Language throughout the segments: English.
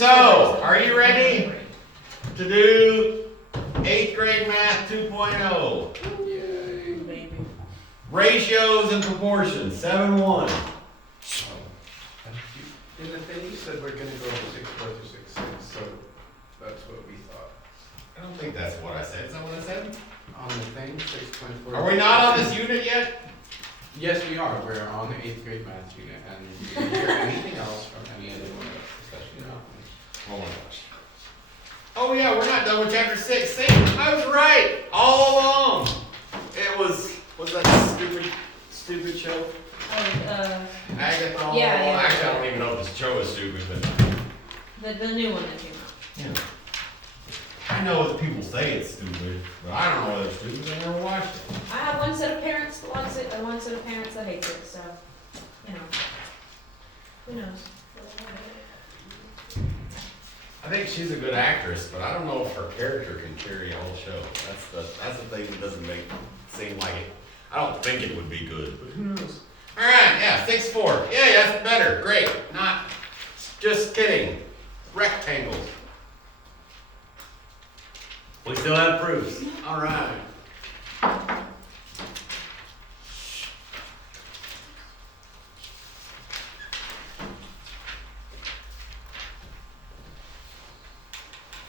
So, are you ready to do 8th grade math 2.0? Yay. Baby. Ratios and proportions, 7-1. In the thing you said we're gonna go over 6.4 through 6.6, so that's what we thought. I don't think that's what I said. Is that what I said? On the thing, 6.4. Are we not on this unit yet? Yes, we are. We're on the 8th grade math unit, and if you hear anything else from any other one, especially now. Oh my gosh. Oh yeah, we're not done with chapter 6. See, I was right all along. It was that stupid show? Oh, Agatha. Yeah. Actually, I don't even know if this show is stupid, but the new one that came out. yeah. I know that people say it's stupid, but I don't know whether it's stupid. I never watched it. I have one set of parents that likes it, and one set of parents that hates it, so, you know. Who knows? I think she's a good actress, but I don't know if her character can carry a whole show. That's the thing that doesn't seem like it. I don't think it would be good, but who knows? All right, yeah, 6-4. Yeah, that's better. Great. Not just kidding. Rectangles. We still have proofs. All right.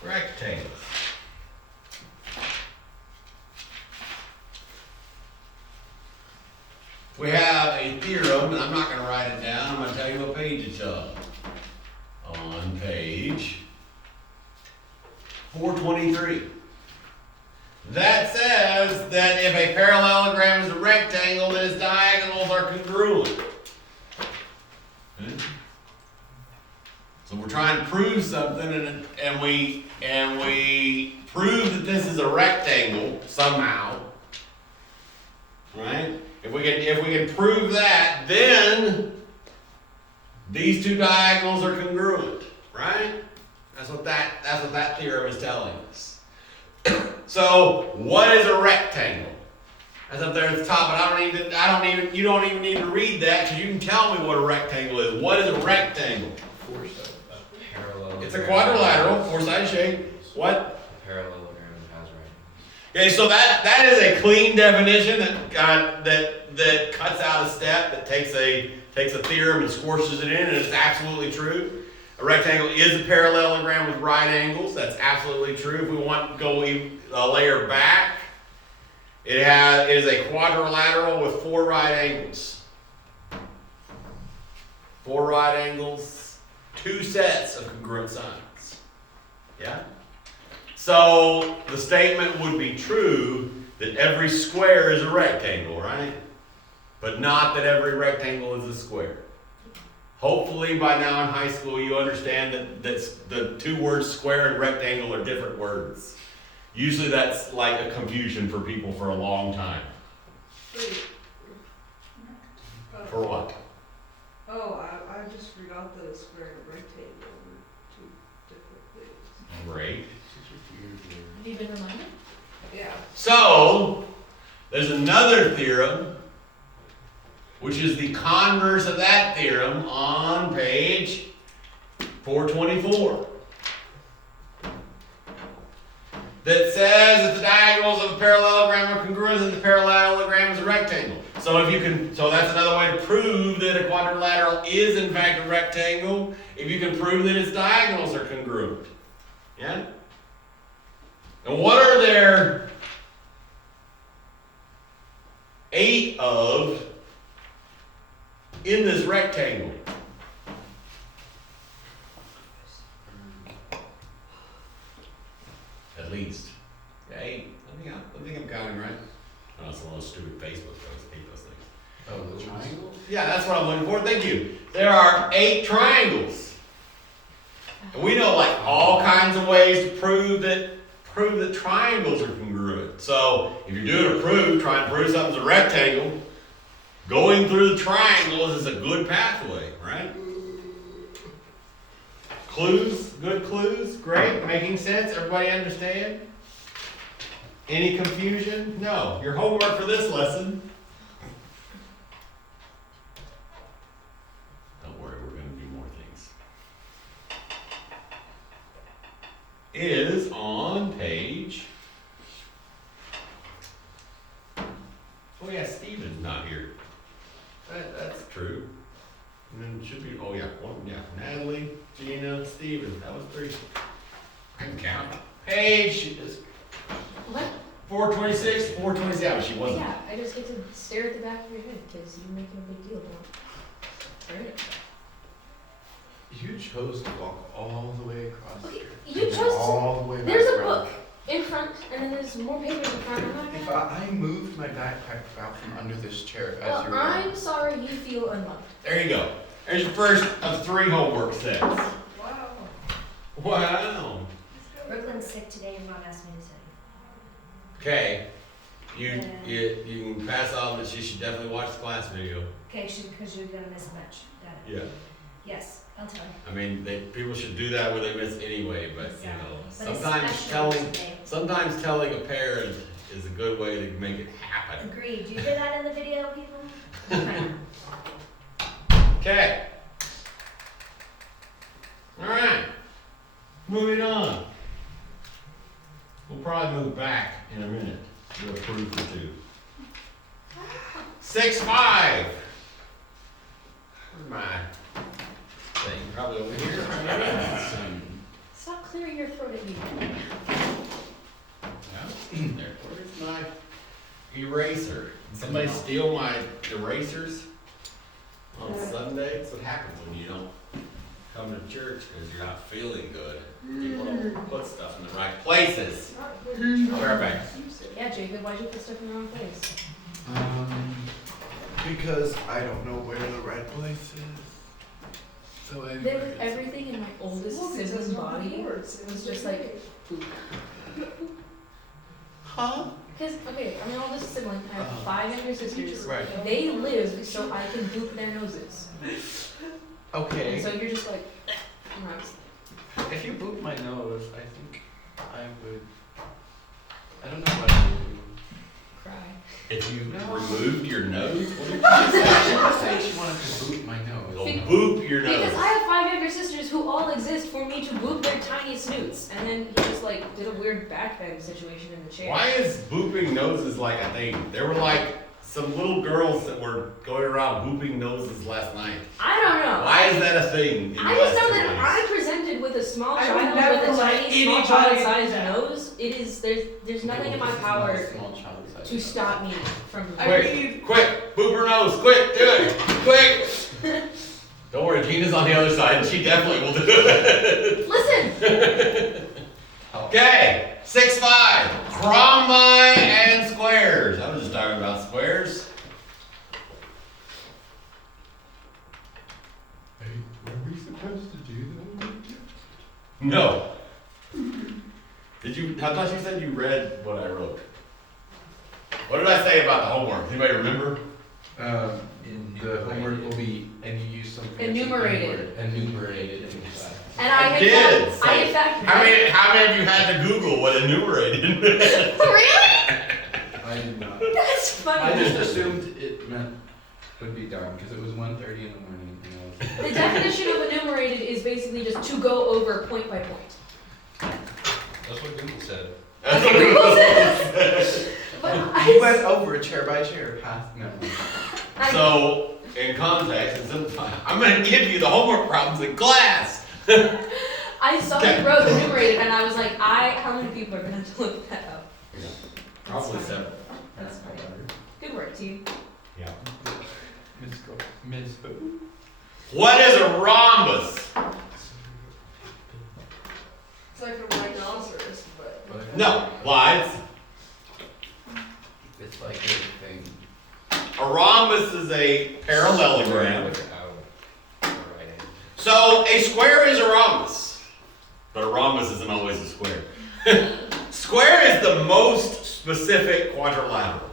Rectangles. We have a theorem, and I'm not going to write it down. I'm going to tell you what page it's on. On page 423. That says that if a parallelogram is a rectangle, then its diagonals are congruent. Okay. So we're trying to prove something, and we prove that this is a rectangle somehow. Right? If we can prove that, then these two diagonals are congruent, right? That's what that theorem is telling us. So, what is a rectangle? That's up there at the top, but you don't even need to read that because you can tell me what a rectangle is. What is a rectangle? Parallelogram. It's a quadrilateral, four-sided shape. What? A parallelogram has right. Okay, so that is a clean definition that cuts out a step, that takes a theorem and squashes it in, and it's absolutely true. A rectangle is a parallelogram with right angles. That's absolutely true. If we want to go a layer back, it is a quadrilateral with 4 right angles. 4 right angles, 2 sets of congruent sides. Yeah? So the statement would be true that every square is a rectangle, right? But not that every rectangle is a square. Hopefully by now in high school you understand that the 2 words square and rectangle are different words. Usually that's like a confusion for people for a long time. For what? Oh, I just forgot that a square and a rectangle were 2 different things. Great. Have you been reminded? Yeah. So, there's another theorem, which is the converse of that theorem on page 424. That says that the diagonals of a parallelogram are congruent and the parallelogram is a rectangle. So that's another way to prove that a quadrilateral is in fact a rectangle, if you can prove that its diagonals are congruent. Yeah? And what are there 8 of in this rectangle? At least. 8. I think I'm counting right. Oh, it's one of those stupid Facebook posts. I hate those things. Oh, the triangle? Yeah, that's what I'm looking for. Thank you. There are 8 triangles. And we know like all kinds of ways to prove that triangles are congruent. So if you're doing a proof, trying to prove something's a rectangle, going through the triangles is a good pathway, right? Clues? Good clues? Great. Making sense? Everybody understand? Any confusion? No. Your homework for this lesson. Don't worry, we're going to do more things. is on page. Oh yeah, Steven's not here. That's true. And then it should be, oh yeah, Natalie, Gina, Steven, that was 3. I can count. Page is What? 426, 427, yeah, but she wasn't. Yeah, I just get to stare at the back of your head because you're making a big deal about it. Right? You chose to walk all the way across Okay, here. you chose to. All the way back There's a around. book in front, and then there's more papers in front. I'm not If gonna. I moved my backpack out from under this chair as Well, you were. I'm sorry you feel unloved. There you go. There's your first of 3 homework sets. Wow. Wow. Brooklyn's sick today and Mom asked me to tell Okay, you can pass on that she should definitely watch the class video. you. Okay, because you're gonna miss a match. Got it. Yeah. Yes, I'll tell her. I mean, people should do that when they miss anyway, but you know, But sometimes especially today. telling a parent is a good way to make it happen. Agreed. Do you hear that in the video, people? Okay. All right. Moving on. We'll probably move back in a minute. Do a proof or 2. 6-5. Where's my thing? Probably over here. Stop clearing your throat at me. There. Where's my eraser? Did somebody steal my erasers on Sunday? That's what happens when you don't come to church because you're not feeling good. People don't put stuff in the right places. I'll be right back. Yeah, Jacob, why'd you put stuff in the wrong place? Because I don't know where the right place is. So Then everything in my oldest Look, it sibling's says on the body boards. was just like poop. Huh? Because, okay, I'm an oldest sibling. I have 5 younger sisters. Right. They live so I can boop their noses. Okay. And so you're just like, gross. If you boop my nose, I think I would. I don't know what I would do. Cry. If you removed your nose, what did you She say? said she wanted to boop my nose. Go boop your nose. Because I have 5 younger sisters who all exist for me to boop their tiny snoots. And then he just like did a weird backbend situation in the chair. Why is booping noses like a thing? There were like some little girls that were going around booping noses last night. I don't know. Why is that a thing? in I just know Western that ways? I'm presented with a small I would child never with a let tiny small anybody child-sized do that. nose. It is there's nothing in my power to stop me from. Quick, boop her nose, quick, do it, quick. Don't worry, Gina's on the other side, and she definitely will do it. Listen. Okay, 6-5, rhombi and squares. I was just talking about squares. Hey, were we supposed to do that? No. Did you? I thought you said you read what I wrote. What did I say about the homework? Anybody remember? The homework will be, and you use some fancy Enumerated. word, enumerated in class. And I did in fact How many of you had to Google what enumerated meant? Really? I did not. That's funny. I just assumed it meant would be done because it was 1:30 in the morning. And I was The definition of enumerated is basically just to go over point by point. That's what Google said. That's what Google says. But You went over chair by chair, path. No. So, in context, I'm going to give you the homework problems in class. I saw the road enumerated and I was like, how many people are going to look that up? Probably That's several. That's funny. Good work, team. Yeah. Miss who? What is a rhombus? It's like a rhinoceros, but. No, lies. It's like a thing. A rhombus is a parallelogram. Without the right hand. So a square is a rhombus, but a rhombus isn't always a square. Square is the most specific quadrilateral.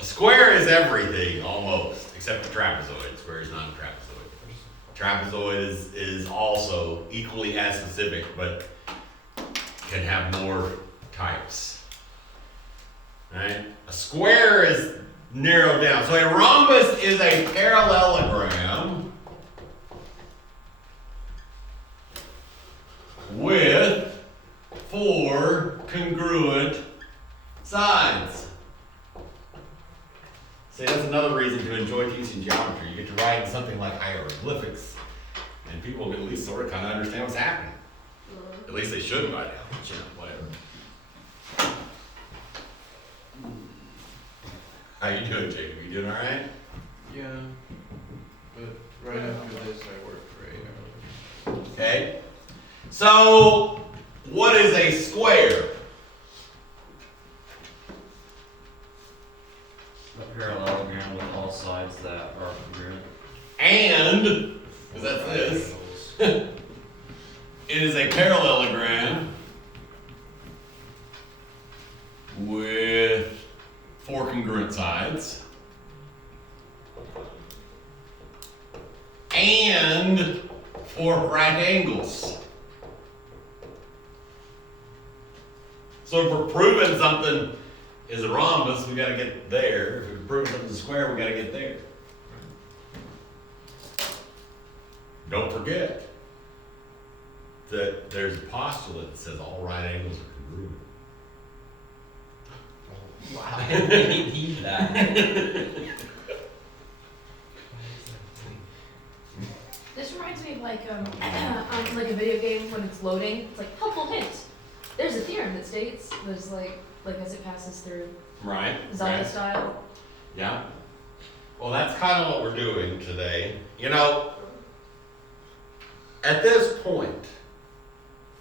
A square is everything almost, except a trapezoid. Square is not a trapezoid. Trapezoid is also equally as specific, but can have more types. Right? A square is narrowed down. So a rhombus is a parallelogram with writing something like hieroglyphics, and people at least sort of kind of understand what's happening. At least they should by now, but, you know, whatever. How you doing, Jacob? You doing all right? Yeah, but right after this, I work for 8 hours. Okay. So, what is a square? A parallelogram with all sides that are congruent. And, because that's this, it is a parallelogram with 4 congruent sides and 4 right angles. So if we're proving something is a rhombus, we gotta get there. If we're proving something's a square, we gotta get there. Don't forget that there's a postulate that says all right angles are congruent. Wow, I didn't need that. This reminds me of like like a video game when it's loading. It's like helpful hint. There's a theorem that states there's like as it passes through Right? Zelda Right. style. Yeah. Well, that's kind of what we're doing today. You know, at this point,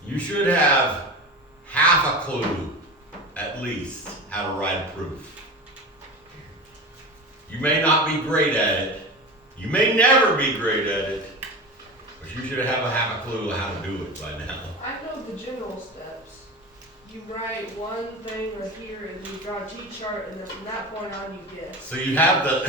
you should have half a clue, at least, how to write a proof. You may not be great at it. You may never be great at it. But you should have a half a clue how to do it by now. I know the general steps. You write one thing right here, and you draw a T-chart, and then from that point on, you guess. So you have the.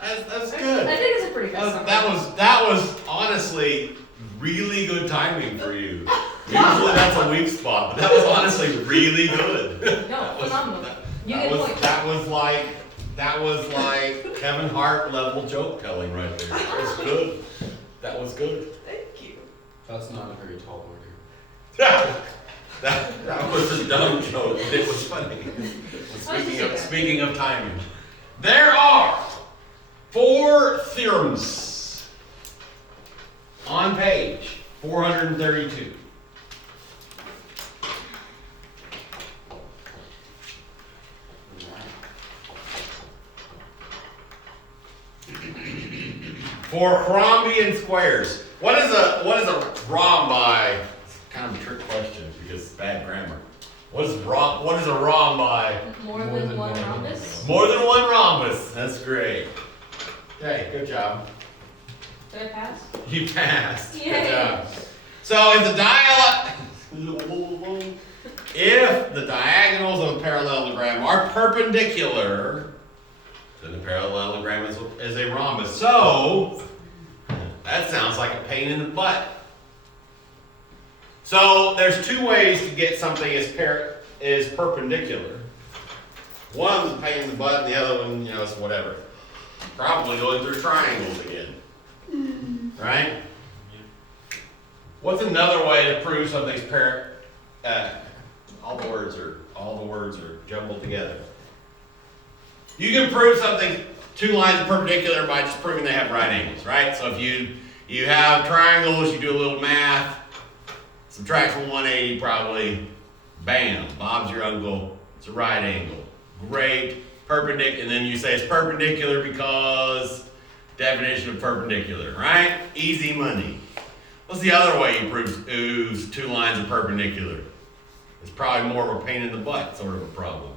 That's I good. think it's a pretty good summary. That was honestly really good timing for you. Usually that's a weak spot, but that was honestly really good. No, That was- phenomenal. that- You that get was- points. that was like Kevin Hart level joke telling right there. That was good. That was good. Thank you. That's not a very tall order. That was a dumb joke, but it was funny. Speaking of timing, there are 4 theorems on page 432. For rhombian squares. What is a rhombi? It's kind of a trick question because it's bad grammar. What is a rhombi? More than one rhombus. More than one rhombus. That's great. Okay, good job. Did I pass? You passed. Good Yay. job. So if the diagonals of a parallelogram are perpendicular, then the parallelogram is a rhombus. So that sounds like a pain in the butt. So there's 2 ways to get something is perpendicular. One's a pain in the butt, and the other one, you know, is whatever. Probably going through triangles again. Right? What's another way to prove something's all the words are jumbled together. You can prove something 2 lines are perpendicular by just proving they have right angles, right? So if you have triangles, you do a little math, subtract from 180 probably, bam, Bob's your uncle, it's a right angle. Great, perpendicular, and then you say it's perpendicular because definition of perpendicular, right? Easy money. What's the other way you prove 2 lines are perpendicular? It's probably more of a pain in the butt sort of a problem.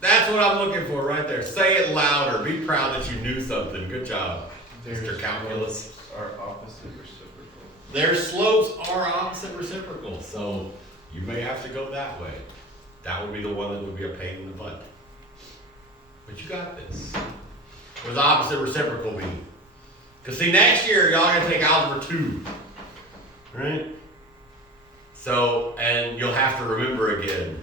That's what I'm looking for right there. Say it louder. Be proud that you knew something. Good job, Mr. Calculus. Are opposite reciprocal. Their slopes are opposite reciprocal, so you may have to go that way. That would be the one that would be a pain in the butt. But you got this. What does opposite reciprocal mean? Because see, next year, y'all are going to take Algebra 2. Right? So, and you'll have to remember again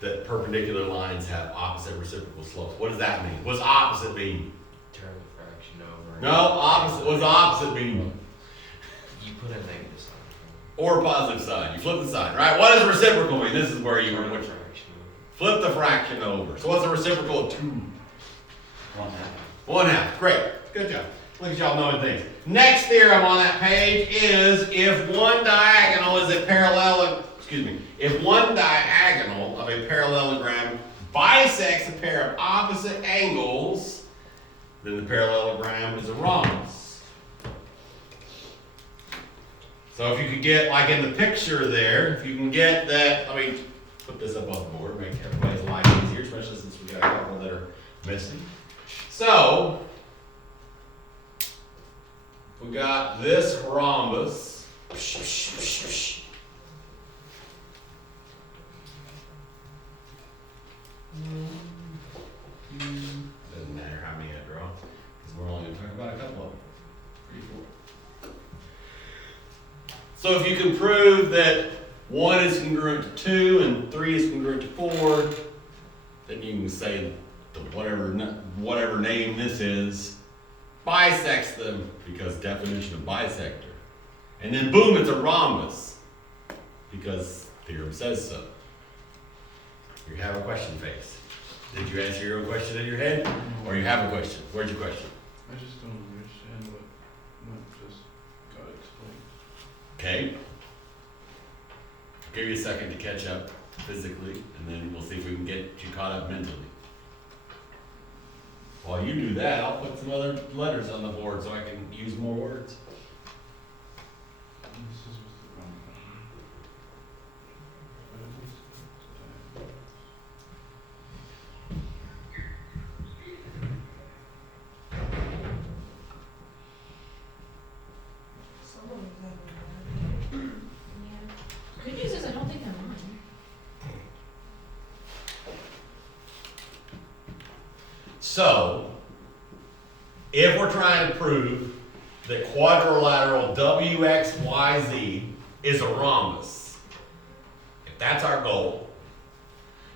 that perpendicular lines have opposite reciprocal slopes. What does that mean? What does opposite mean? Turn the fraction over. No, opposite. What does opposite mean? You put a negative sign. or a positive sign. You flip the sign, right? What does reciprocal mean? This is where you Turn were. the fraction over. Flip the fraction over. So what's a reciprocal of 2? 1/2. 1/2. Great. Good job. Look at y'all knowing things. Next theorem on that page is if one diagonal is a parallel, if one diagonal of a parallelogram bisects a pair of opposite angles, then the parallelogram is a rhombus. So if you could get, like in the picture there, if you can get that, let me put this up on the board, make everybody's life easier, especially since we got a couple that are missing. So, we got this rhombus. Doesn't matter how many I draw, because we're only going to talk about a couple of them. 3, 4. So if you can prove that 1 is congruent to 2 and 3 is congruent to 4, then you can say that whatever name this is bisects them, because definition of bisector. And then boom, it's a rhombus, because theorem says so. You have a question face. Did you answer your own question in your head? Or you have a question? Where's your question? I just don't understand what just got explained. Okay. I'll give you a second to catch up physically, and then we'll see if we can get you caught up mentally. While you do that, I'll put some other letters on the board so I can use more words. This is the wrong one. Someone was having Yeah. Good news is I don't think I'm on. So, if we're trying to prove that quadrilateral WXYZ is a rhombus, if that's our goal,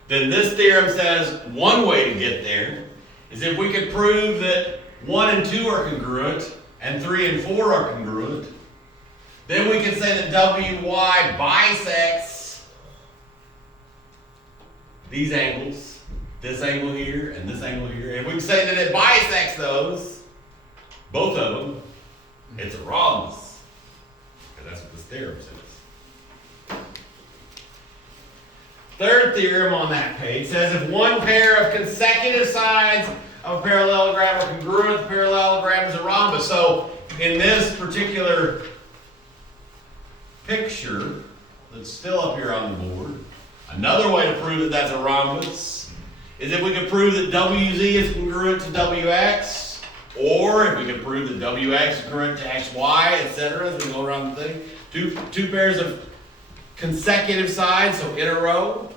then this theorem says one way to get there is if we could prove that 1 and 2 are congruent and 3 and 4 are congruent, then we can say that WY bisects these angles, this angle here and this angle here, and we can say that it bisects those, both of them, it's a rhombus. And that's what this theorem says. Third theorem on that page says if one pair of consecutive sides of a parallelogram are congruent, the parallelogram is a rhombus. So in this particular picture that's still up here on the board, another way to prove that that's a rhombus is if we could prove that WZ is congruent to WX, or if we could prove that WX is congruent to XY, etc. as we go around the thing. Two pairs of consecutive sides, so in a row,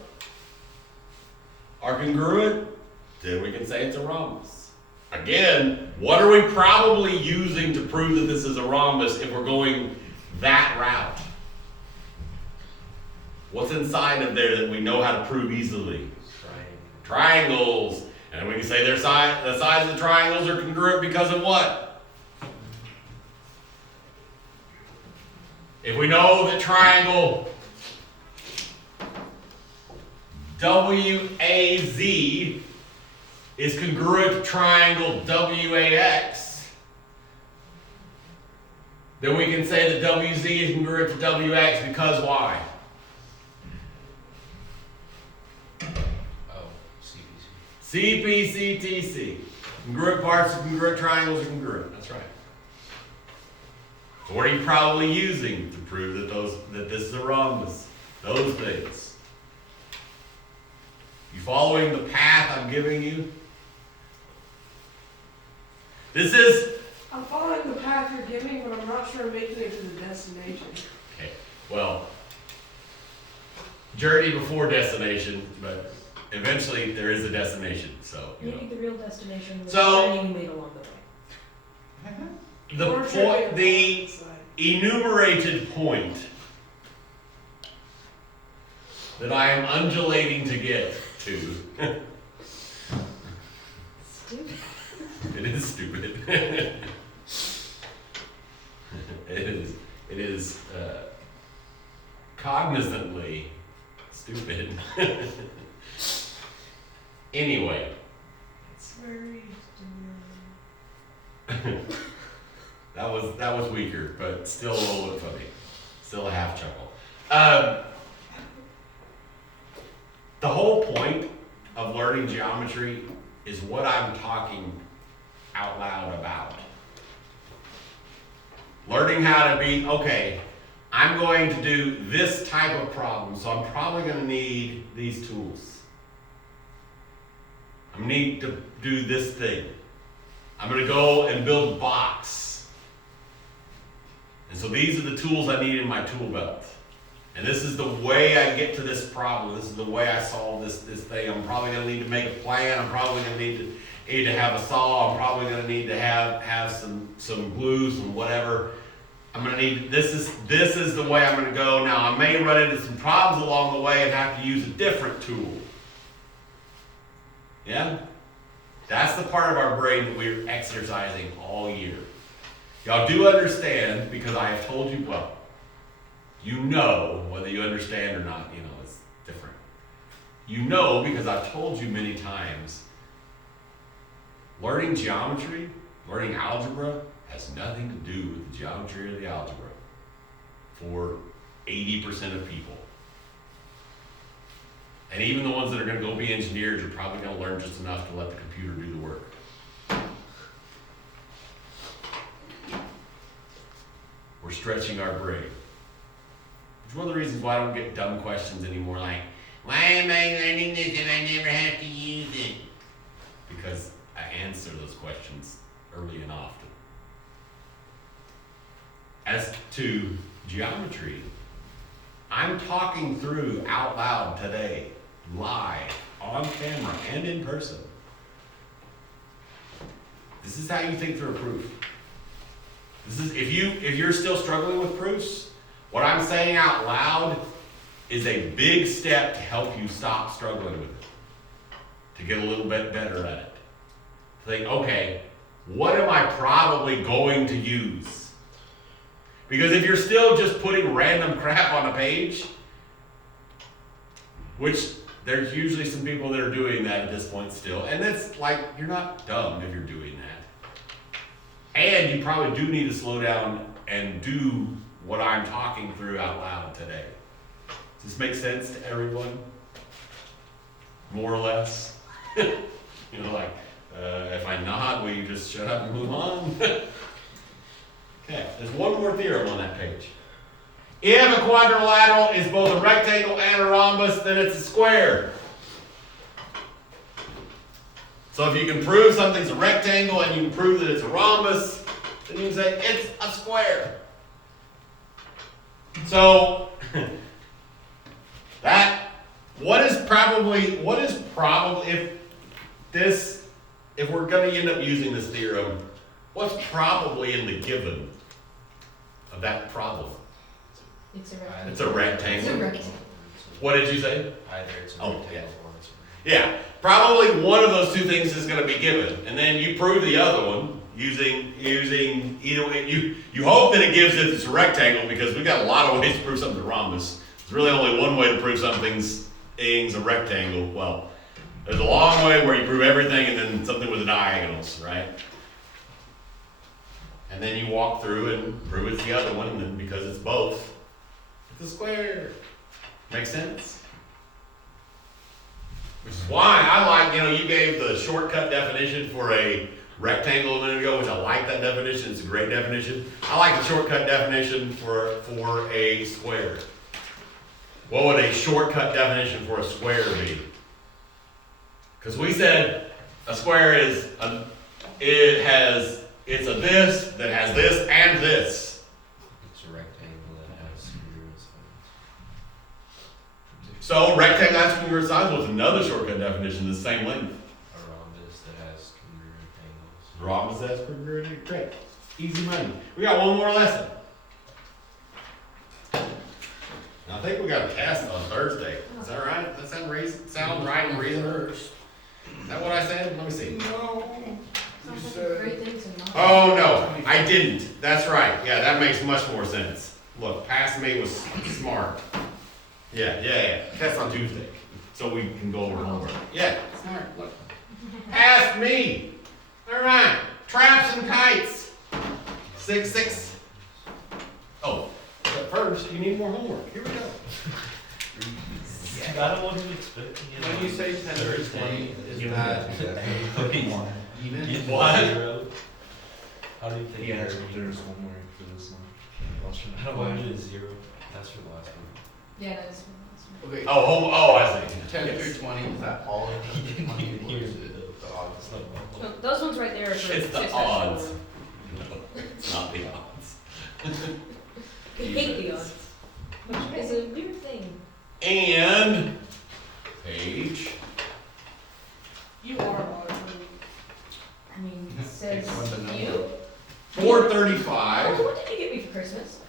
are congruent, then we can say it's a rhombus. Again, what are we probably using to prove that this is a rhombus if we're going that route? What's inside of there that we know how to prove easily? Triangles. And we can say the sides of the triangles are congruent because of what? If we know that triangle WAZ is congruent to triangle WAX, then we can say that WZ is congruent to WX because why? CPCTC. Congruent parts of congruent triangles are congruent. That's right. So what are you probably using to prove that this is a rhombus? Those things. You following the path I'm giving you? I'm following the path you're giving, but I'm not sure I'm making it to the destination. Okay. Well, journey before destination, but eventually there is a destination, so you know. Maybe the real destination was So- the journey you made along the way. The Or point, triangle the on side. enumerated point that I am undulating to get to. Stupid. It is stupid. It It is cognizantly stupid. Anyway, It's very that was weaker, but still a little bit funny. Still a half chuckle. The whole point of learning geometry is what I'm talking out loud about. Learning how to be, okay, I'm going to do this type of problem, so I'm probably going to need these tools. I'm going to need to do this thing. I'm going to go and build a box. And so these are the tools I need in my tool belt. And this is the way I get to this problem. This is the way I solve this thing. I'm probably going to need to make a plan. I'm probably going to need to have a saw. I'm probably going to need to have some glue, some whatever. I'm going to need, this is the way I'm going to go. Now I may run into some problems along the way and have to use a different tool. Yeah? That's the part of our brain that we're exercising all year. Y'all do understand, because I have told you, well, you know, whether you understand or not, it's different. You know, because I've told you many times, learning geometry, learning algebra, has nothing to do with the geometry or the algebra for 80% of people. And even the ones that are going to go be engineers are probably going to learn just enough to let the computer do the work. We're stretching our brain. It's one of the reasons why I don't get dumb questions anymore, like, why am I learning this if I never have to use it? Because I answer those questions early and often. As to geometry, I'm talking through out loud today, live, on camera, and in person. This is how you think through a proof. This is if you're still struggling with proofs, what I'm saying out loud is a big step to help you stop struggling with it, to get a little bit better at it. To think, okay, what am I probably going to use? Because if you're still just putting random crap on a page, which there's usually some people that are doing that at this point still, and that's like, you're not dumb if you're doing that. And you probably do need to slow down and do what I'm talking through out loud today. Does this make sense to everyone? More or less? If I nod, will you just shut up and move on? Okay, there's one more theorem on that page. If a quadrilateral is both a rectangle and a rhombus, then it's a square. So if you can prove something's a rectangle and you can prove that it's a rhombus, then you can say it's a square. So if we're going to end up using this theorem, what's probably in the given of that problem? It's a rectangle. It's a rectangle. It's a rectangle. What did you say? Either it's a Oh, rectangle yeah. or it's a Yeah, probably one of those two things is going to be given, and then you prove the other one using either way. You hope that it gives it it's a rectangle, because we've got a lot of ways to prove something's a rhombus. There's really only one way to prove something's a rectangle. Well, there's a long way where you prove everything and then something with the diagonals, right? And then you walk through and prove it's the other one, and then because it's both, it's a square. Make sense? Which is why I like, you gave the shortcut definition for a rectangle a minute ago, which I like that definition. It's a great definition. I like the shortcut definition for a square. What would a shortcut definition for a square be? Because we said a square is it's a this that has this and this. It's a rectangle that has congruent sides. So rectangle has congruent sides was another shortcut definition, the same length. A rhombus that has congruent angles. Rhombus has congruent. Great. Easy money. We got one more lesson. I think we got a test on Thursday. Is that right? Does that sound right and reasonable? Is that what I said? Let me see. No. Sounds like a great thing to know. Oh, no, I didn't. That's right. Yeah, that makes much more sense. Look, past me was smart. Yeah. Test on Tuesday, so we can go over homework. Yeah, smart, look. Past me. All right, traps and kites. 6. Oh, but first, you need more homework. Here we go. I don't want to expect you. When you say 10 through 20, is that even? What? How do you think? Yeah, there's homework for this one. I don't want to do 0. That's for the last one. Yeah, that is. Okay, Oh, I see. 10 Yes. through 20, is that all of He them? didn't 20 even or hear is the it the odds. odds? No, those ones right there are for It's the 6 odds. No, it's not the odds. I hate the odds. It's a weird thing. And page. You are Marjorie. I mean, it says Pick one to know. you. 435. Oh, what did you get me for Christmas?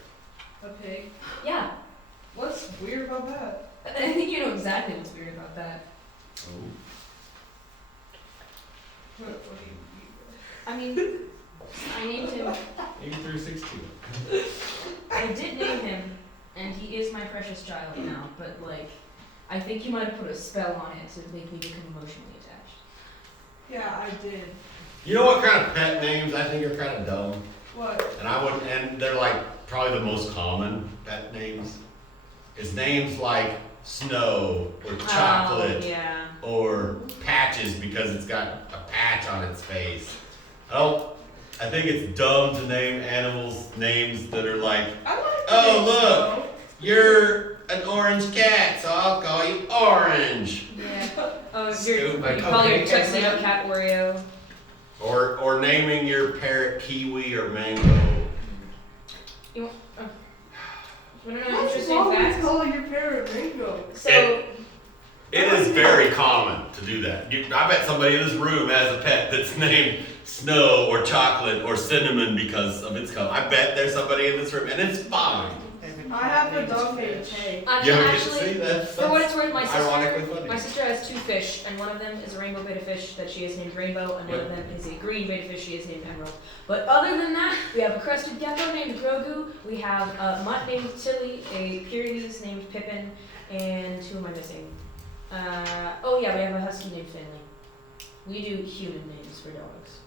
A pig. Yeah, What's weird about that? I think you know exactly what's weird about that. I mean, I named him. 8 through 16. I did name him, and he is my precious child now. But like, I think you might have put a spell on it to make me become emotionally attached. Yeah, I did. You know what kind of pet names I think are kind of dumb? What? And they're like probably the most common pet names. Is names like Snow or Chocolate Oh, yeah. or Patches because it's got a patch on its face. I think it's dumb to name animals names that are like, I like oh look, you're an orange cat, so I'll call you Orange. Yeah. Oh, Stupid. you call your Okay, tuxedo and cat Oreo. Or naming your parrot Kiwi or Mango. Want to know an What's interesting wrong with fact? calling your parrot Mango? So, It is very common to do that. I bet somebody in this room has a pet that's named Snow or Chocolate or Cinnamon because of its color. I bet there's somebody in this room, and it's fine. I have a dog named Tay. actually, that's for what it's worth, my ironically sister, funny. my sister has 2 fish, and one of them is a rainbow betta fish that she has named Rainbow, and one of them is a green betta fish she has named Emerald. But other than that, we have a crested gecko named Grogu, we have a mutt named Tilly, a Pyrenees named Pippin, and who am I missing? Oh yeah, we have a husky named Finley. We do human names for dogs.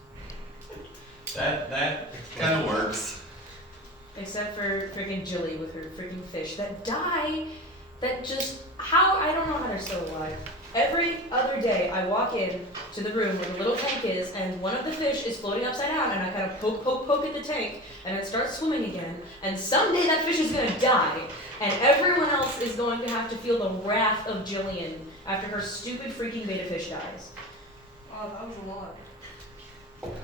That kind of works. Except for freaking Jilly with her freaking fish that die, that just, I don't know how they're still alive. Every other day I walk in to the room where the little tank is and one of the fish is floating upside down and I kind of poke at the tank and it starts swimming again and someday that fish is going to die and everyone else is going to have to feel the wrath of Jillian after her stupid freaking betta fish dies. Oh, that was a lot.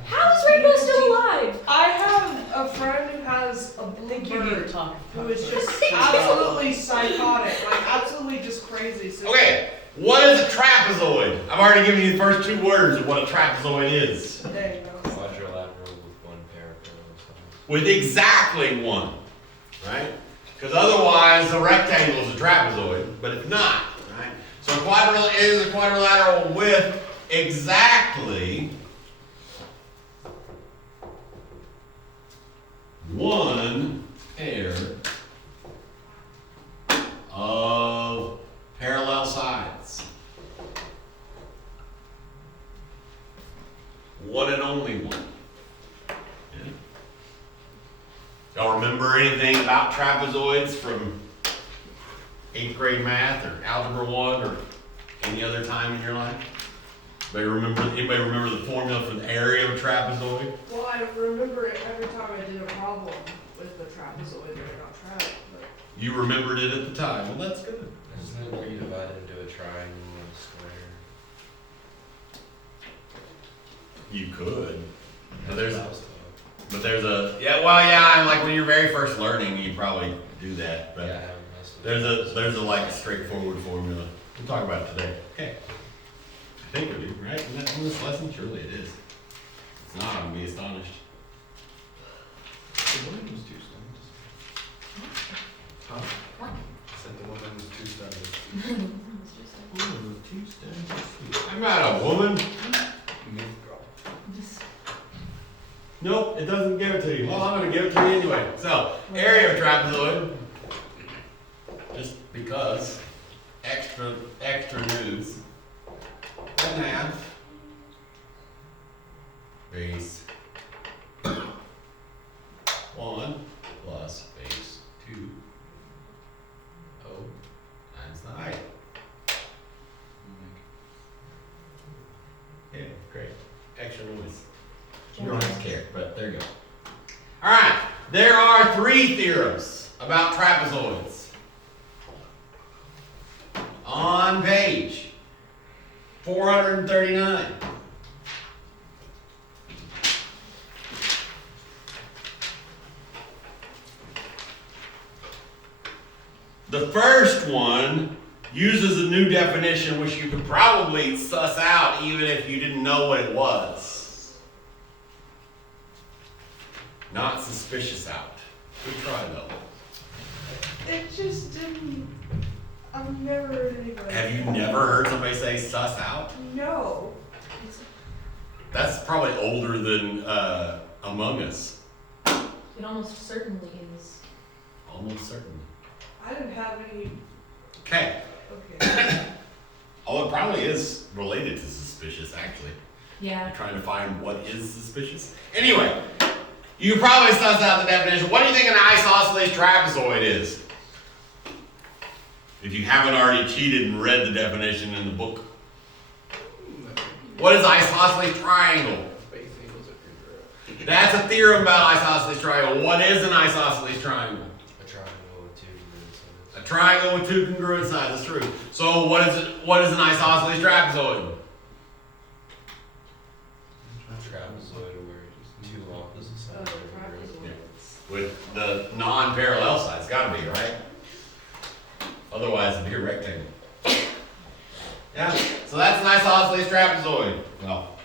How is Rainbow still alive? I have a friend who has a blue bird talk. who is just absolutely psychotic, like absolutely just crazy. So Okay, what is a trapezoid? I've already given you the first 2 words of what a trapezoid is. there you go. Quadrilateral with 1 pair of arrows. With exactly 1, right? Because otherwise a rectangle is a trapezoid, but it's not, right? So a quadrilateral is a quadrilateral with exactly 1 pair of parallel sides. 1 and only 1. Yeah. Y'all remember anything about trapezoids from 8th grade math or algebra 1 or any other time in your life? Anybody remember the formula for the area of a trapezoid? Well, I remember it every time I did a problem with the trapezoid or not trap. But You remembered it at the time. Well, that's good. Isn't it where you divide it into a triangle and a square? You could. But there's That was and like when you're very first learning, you probably do that. But yeah, I haven't messed with there's a like straightforward formula. We'll talk about it today. Okay. I think we do, right? Isn't that in this lesson? Surely it is. If it's not, I'm gonna be astonished. The woman was 2 stones. Huh? What? Said the woman was 2 stones. I'm not a woman. Myth girl. Nope, it doesn't give it to you. Well, I'm gonna give it to you anyway. So, area of trapezoid, just because, extra news, 1/2 base 1 plus base 2 times the height. Yeah, great. Extra noise. You don't have to care, but there you go. Alright, there are 3 theorems about trapezoids on page 439. The first one uses a new definition which you could probably suss out even if you didn't know what it was. Not suspicious out. Good try though. It just didn't. I've never heard anybody. Have you never heard somebody say suss out? No. That's probably older than Among Us. It almost certainly is. Almost certain. I didn't have any. Okay. Okay. Oh, it probably is related to suspicious actually. Yeah. You're trying to find what is suspicious. Anyway, you probably suss out the definition. What do you think an isosceles trapezoid is? If you haven't already cheated and read the definition in the book. What is isosceles triangle? Base angles are congruent. That's a theorem about isosceles triangle. What is an isosceles triangle? A triangle with 2 congruent sides. A triangle with 2 congruent sides. That's true. So what is it? What is an isosceles trapezoid? A trapezoid where 2 opposite Oh, sides are congruent. trapezoids. With the non-parallel sides. Gotta be, right? Otherwise it'd be a rectangle. Yeah, so that's an isosceles trapezoid. Well,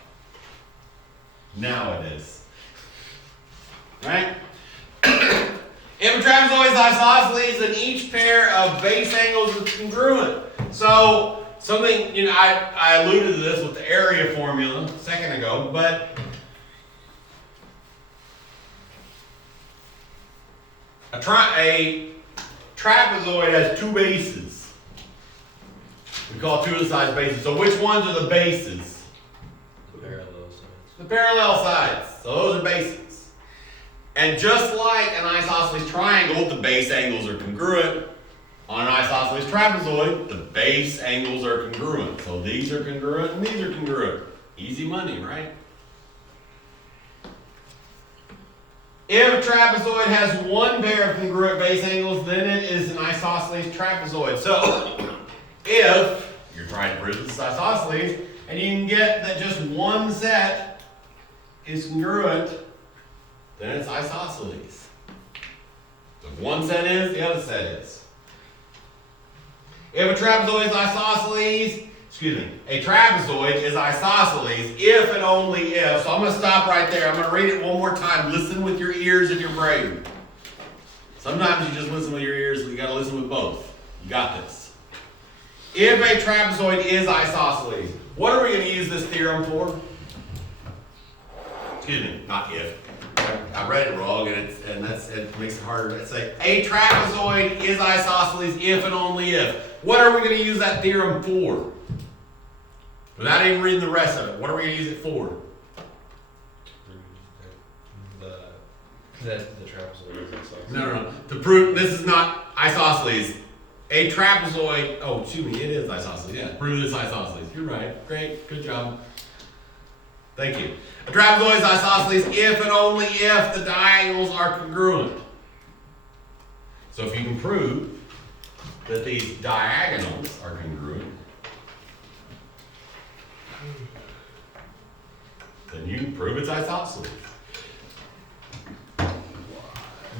now it is. Right? If a trapezoid is isosceles, then each pair of base angles is congruent. So, something, I alluded to this with the area formula a second ago, but a trapezoid has 2 bases. We call 2 of the sides bases. So which ones are the bases? The parallel sides. The parallel sides. So those are bases. And just like an isosceles triangle, the base angles are congruent. On an isosceles trapezoid, the base angles are congruent. So these are congruent and these are congruent. Easy money, right? If a trapezoid has 1 pair of congruent base angles, then it is an isosceles trapezoid. So, if you're trying to prove this is isosceles, and you can get that just 1 set is congruent, then it's isosceles. If 1 set is, the other set is. If a trapezoid is isosceles, a trapezoid is isosceles if and only if. So I'm going to stop right there. I'm going to read it one more time. Listen with your ears and your brain. Sometimes you just listen with your ears, but you got to listen with both. You got this. If a trapezoid is isosceles, what are we going to use this theorem for? Not if. I read it wrong, and it makes it harder to say. A trapezoid is isosceles if and only if. What are we going to use that theorem for? Without even reading the rest of it, what are we going to use it for? That the trapezoid is isosceles. No. To prove this is not isosceles. A trapezoid, it is isosceles. Yeah, prove this isosceles. You're right. Great. Good job. Thank you. A trapezoid is isosceles if and only if the diagonals are congruent. So if you can prove that these diagonals are congruent, then you can prove it's isosceles.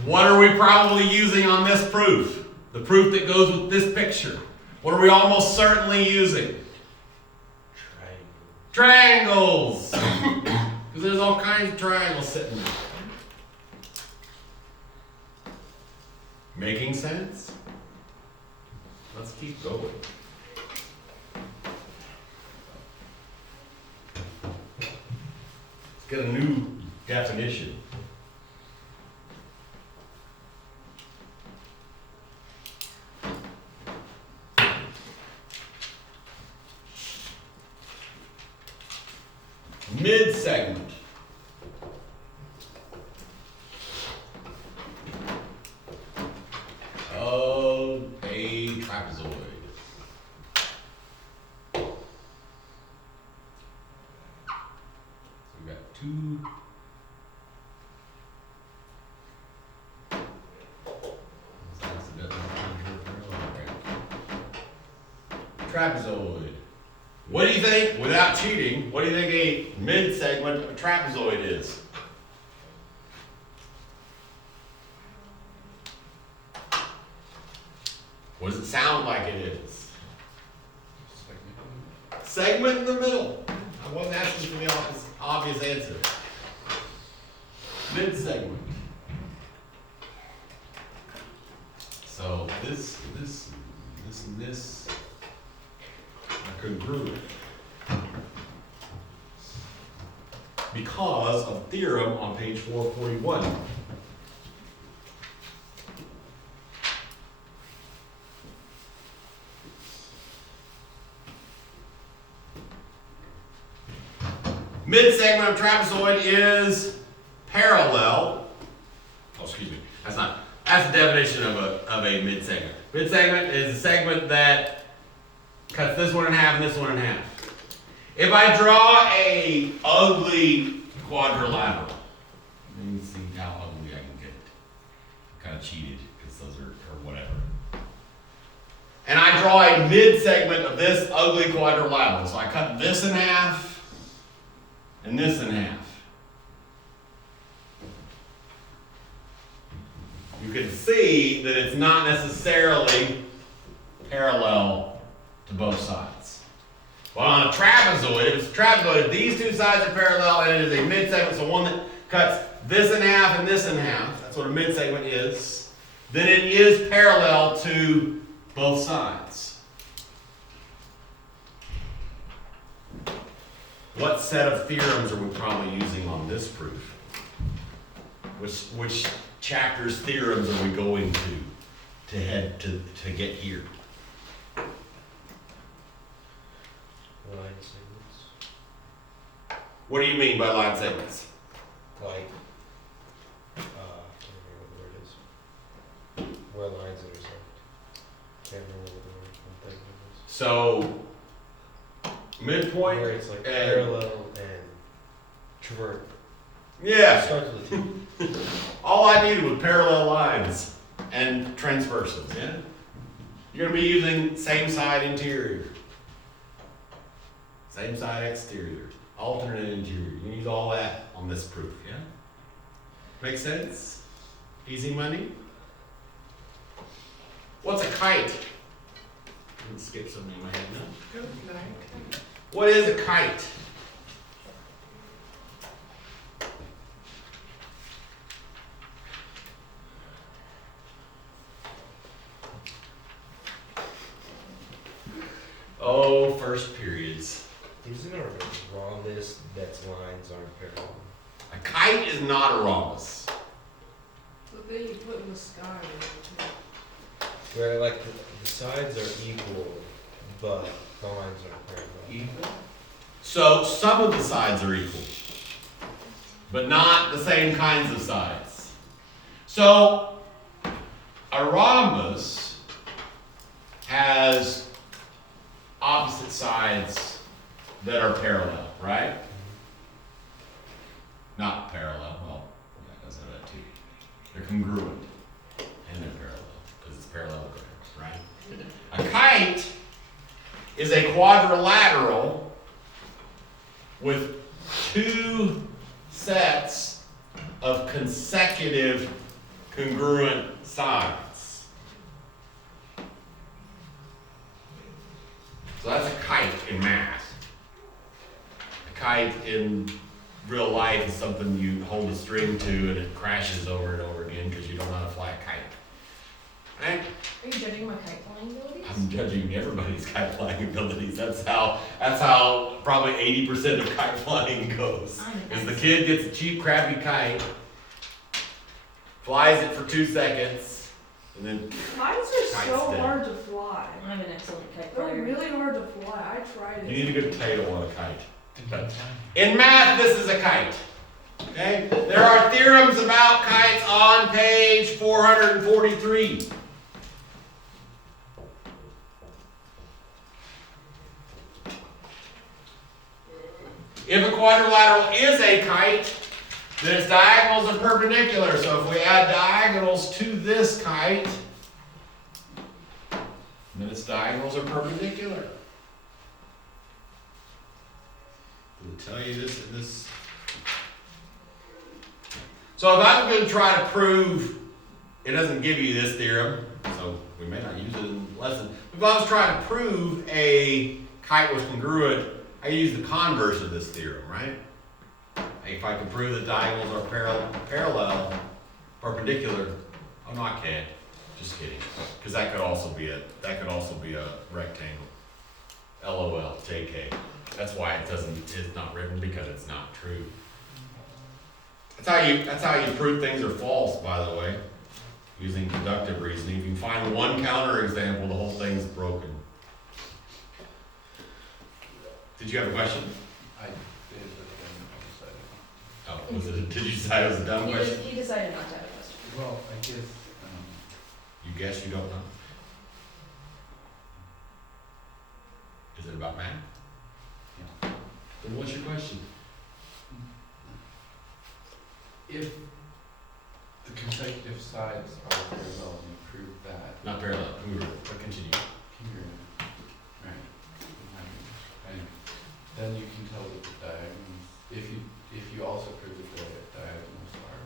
What are we probably using on this proof? The proof that goes with this picture. What are we almost certainly using? Triangles! Because there's all kinds of triangles sitting there. Making sense? Let's keep going. Let's get a new definition. Mid-segment. Of a trapezoid. So we've got two. That's the definition of trapezoid. What do you think, without cheating, what do you think a mid-segment of a trapezoid is? What does it sound like it is? Segment in the middle. I wasn't asking for the obvious answer. Mid-segment. So this, and this are congruent. Because of theorem on page 441. Mid-segment of trapezoid is parallel. Oh, excuse me. That's the definition of a mid-segment. Mid-segment is a segment that cuts this one in half and this one in half. If I draw a ugly quadrilateral, let me see how ugly I can get it. Kind of cheated because those are, or whatever. And I draw a mid-segment of this ugly quadrilateral. So I cut this in half and this in half. You can see that it's not necessarily parallel to both sides. But on a trapezoid, if it's a trapezoid, if these two sides are parallel and it is a mid-segment, so one that cuts this in half and this in half, that's what a mid-segment is, then it is parallel to both sides. What set of theorems are we probably using on this proof? Which chapter's theorems are we going to head to get here? Line segments. What do you mean by line segments? Like, I can't remember what the word is. Where lines intersect. Can't remember what the word I'm thinking of is. So, midpoint? Where it's like and- parallel and traverse. Yeah. Starts with a T. All I needed was parallel lines and transversals, yeah? You're gonna be using same side interior. Same side exterior. Alternate interior. You need all that on this proof, yeah? Make sense? Easy money? What's a kite? I'm gonna skip something in my head now. Good night. What is a kite? Oh, first periods. Isn't there a rhombus that's lines aren't parallel? A kite is not a rhombus. The thing you put in the sky. Where like the sides are equal, but the lines aren't parallel. Equal? So some of the sides are equal, but not the same kinds of sides. So a rhombus has opposite sides that are parallel, right? Not parallel, well, yeah, it does have that too. They're congruent and they're parallel, because it's parallelogram, right? A kite is a quadrilateral with two sets of consecutive congruent sides. So that's a kite in math. A kite in real life is something you hold a string to and it crashes over and over again because you don't know how to fly a kite. Right? Are you judging my kite flying abilities? I'm judging everybody's kite flying abilities. That's how probably 80% of kite flying goes. Is the kid gets a cheap, crappy kite, flies it for 2 seconds, and then Kites are Kites so dead. hard to fly. I'm an excellent kite They're flyer. really hard to fly. I tried it. you need a good tail on a kite. But in math, this is a kite. Okay? There are theorems about kites on page 443. If a quadrilateral is a kite, then its diagonals are perpendicular. So if we add diagonals to this kite, then its diagonals are perpendicular. Did it tell you this in this? So if I'm going to try to prove, it doesn't give you this theorem, so we may not use it in the lesson. If I was trying to prove a kite was congruent, I use the converse of this theorem, right? If I can prove that diagonals are parallel, perpendicular, oh no, I can't. Just kidding, because that could also be a rectangle. LOL, JK. That's why it's not written, because it's not true. That's how you prove things are false, by the way, using deductive reasoning. If you find one counterexample, the whole thing's broken. Did you have a question? I did, but then I decided. Oh, did you decide it was a dumb question? He decided not to have a question. Well, I guess, You guess you don't know? Is it about math? yeah. Then what's your question? If the consecutive sides are parallel, and you prove that, Not parallel, congruent, but continue. congruent, right? Anyway, then you can tell that the diagonals, if you also prove that the diagonals are.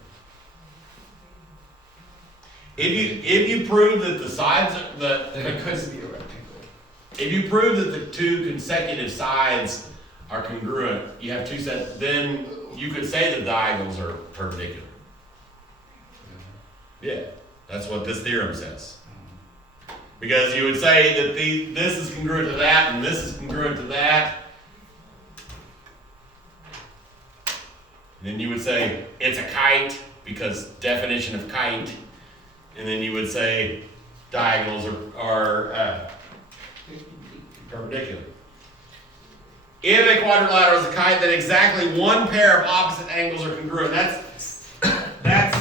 If you prove that the sides are, Then it couldn't be a rectangle. if you prove that the two consecutive sides are congruent, you have two sets, then you could say the diagonals are perpendicular. Yeah, that's what this theorem says. Because you would say that this is congruent to that, and this is congruent to that. And then you would say it's a kite, because definition of kite. And then you would say diagonals are perpendicular. If a quadrilateral is a kite, then exactly one pair of opposite angles are congruent. That's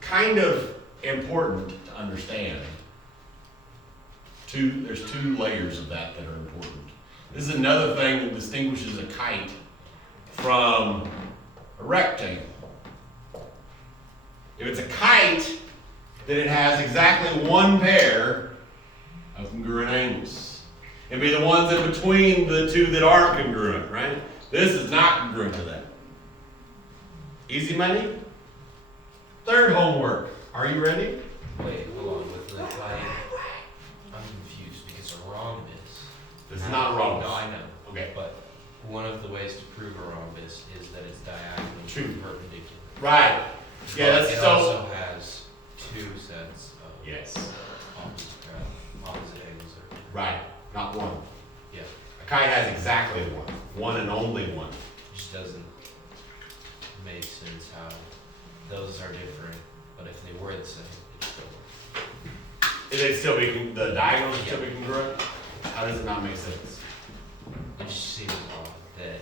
kind of important to understand. There's two layers of that are important. This is another thing that distinguishes a kite from a rectangle. If it's a kite, then it has exactly one pair of congruent angles. It'd be the ones in between the two that aren't congruent, right? This is not congruent to that. Easy money? Third homework. Are you ready? Wait, hold on. With the kite, I'm confused because a rhombus. This is not a rhombus. No, I know. Okay. But one of the ways to prove a rhombus is that it's diagonally True. perpendicular. Right. Yeah, But that's it so. also has two sets of Yes. opposite angles. Right. Not one. Yeah, A kite has exactly one. One and only one. it just doesn't make sense how those are different. But if they were the same, it still works. Is it still be the diagonals would still be congruent? How does it not make sense? It just seems odd that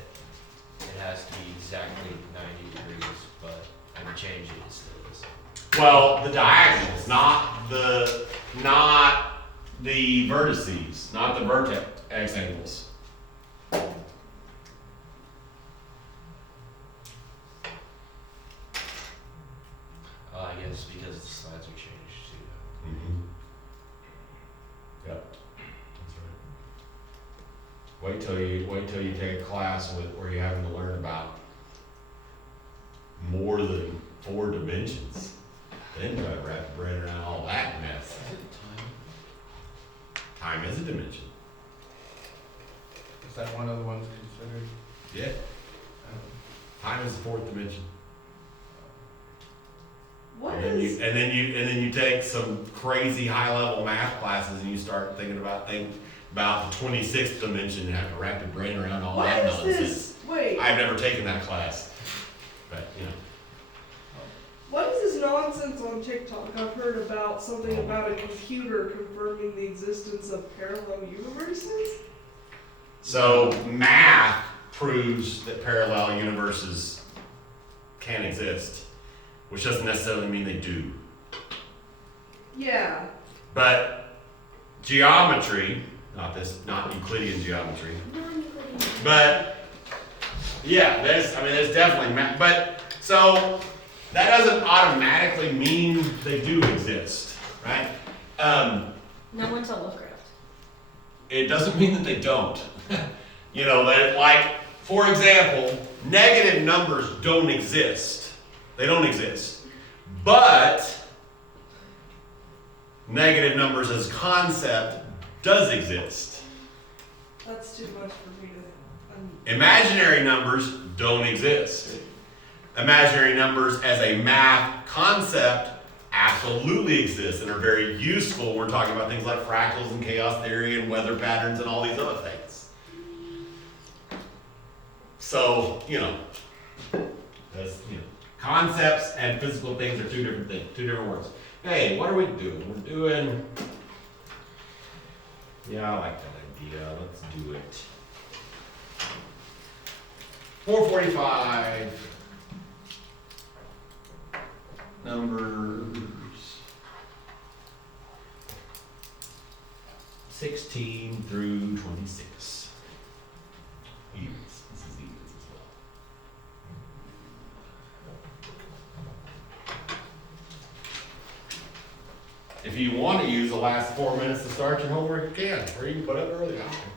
it has to be exactly 90 degrees, but when you change it, it still is. Well, the diagonals, not the vertices, not the vertex angles. I guess because the sides are changed too. Mm-hmm. Yep. That's right. Wait till you take a class where you're having to learn about more than 4 dimensions. Then try to wrap your brain around all that mess. Is it time? Time is a dimension. Is that one of the ones considered? Yeah. Time is the 4th dimension. What And then you take some crazy high-level math classes and you start thinking about the 26th dimension and have to wrap your brain around all What that is nonsense. this? Wait, I've never taken that class, but you know. what is this nonsense on TikTok? I've heard about something about a computer confirming the existence of parallel universes. So math proves that parallel universes can exist, which doesn't necessarily mean they do. Yeah. But geometry, not Euclidean geometry, but yeah, there's definitely math. But so that doesn't automatically mean they do exist, right? No one tell Lovecraft. It doesn't mean that they don't. You know, that like, for example, negative numbers don't exist. They don't exist. But negative numbers as concept does exist. That's too much for me to. Imaginary numbers don't exist. Imaginary numbers as a math concept absolutely exist and are very useful. We're talking about things like fractals and chaos theory and weather patterns and all these other things. So, concepts and physical things are two different things, two different words. Hey, what are we doing? We're doing, yeah, I like that idea. Let's do it. 445. Numbers 16 through 26. Evens. This is evens as well. If you want to use the last 4 minutes to start your homework, you can. Or you can put it early.